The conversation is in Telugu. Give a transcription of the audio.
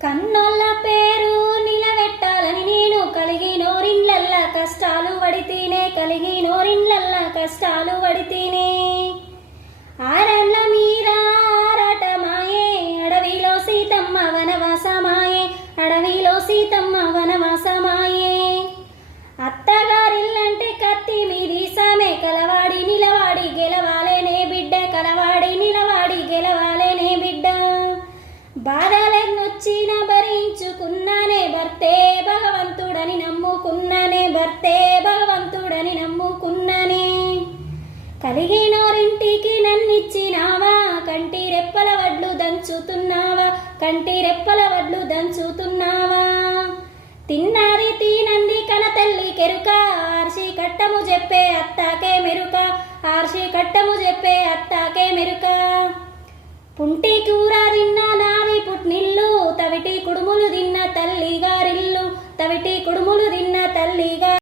కన్నోళ్ళ పేరు నిలబెట్టాలని నేను కలిగి నోరిండ్లల్లా కష్టాలు పడితేనే కలిగి నోరిండ్లల్లా కష్టాలు పడితేనే ఆరళ్ళ మీద ఆరాటమాయే అడవిలో సీతమ్మ వనవాసమాయే అడవిలో సీతమ్మ వనవాసమాయే అత్తగారిల్లంటే కత్తి మీది సామే కలవాడి నిలవాడి గెలవాలేనే బిడ్డ కలవాడి నిలవాడి గెలవాలేనే బిడ్డ బాధలెన్నొచ్చినా భరించుకున్నానే భర్తే భగవంతుడని నమ్ముకున్నానే భర్తే భగవంతుడని నమ్ముకున్నానే కలిగి నోరింటికి నన్నిచ్చినావా కంటి రెప్పల వడ్లు దంచుతున్నావా కంటి రెప్పల వడ్లు దంచుతున్నావా తిన్నది తినంది కన తల్లి కెరుక ఆర్షి కట్టము చెప్పే అత్తాకే మెరుక ఆర్షి కట్టము చెప్పే అత్తాకే మెరుక పుంటి కూర తిన్న నాది పుట్నిల్లు తవిటి కుడుములు తిన్న తల్లిగారిల్లు తవిటి కుడుములు తిన్న తల్లిగా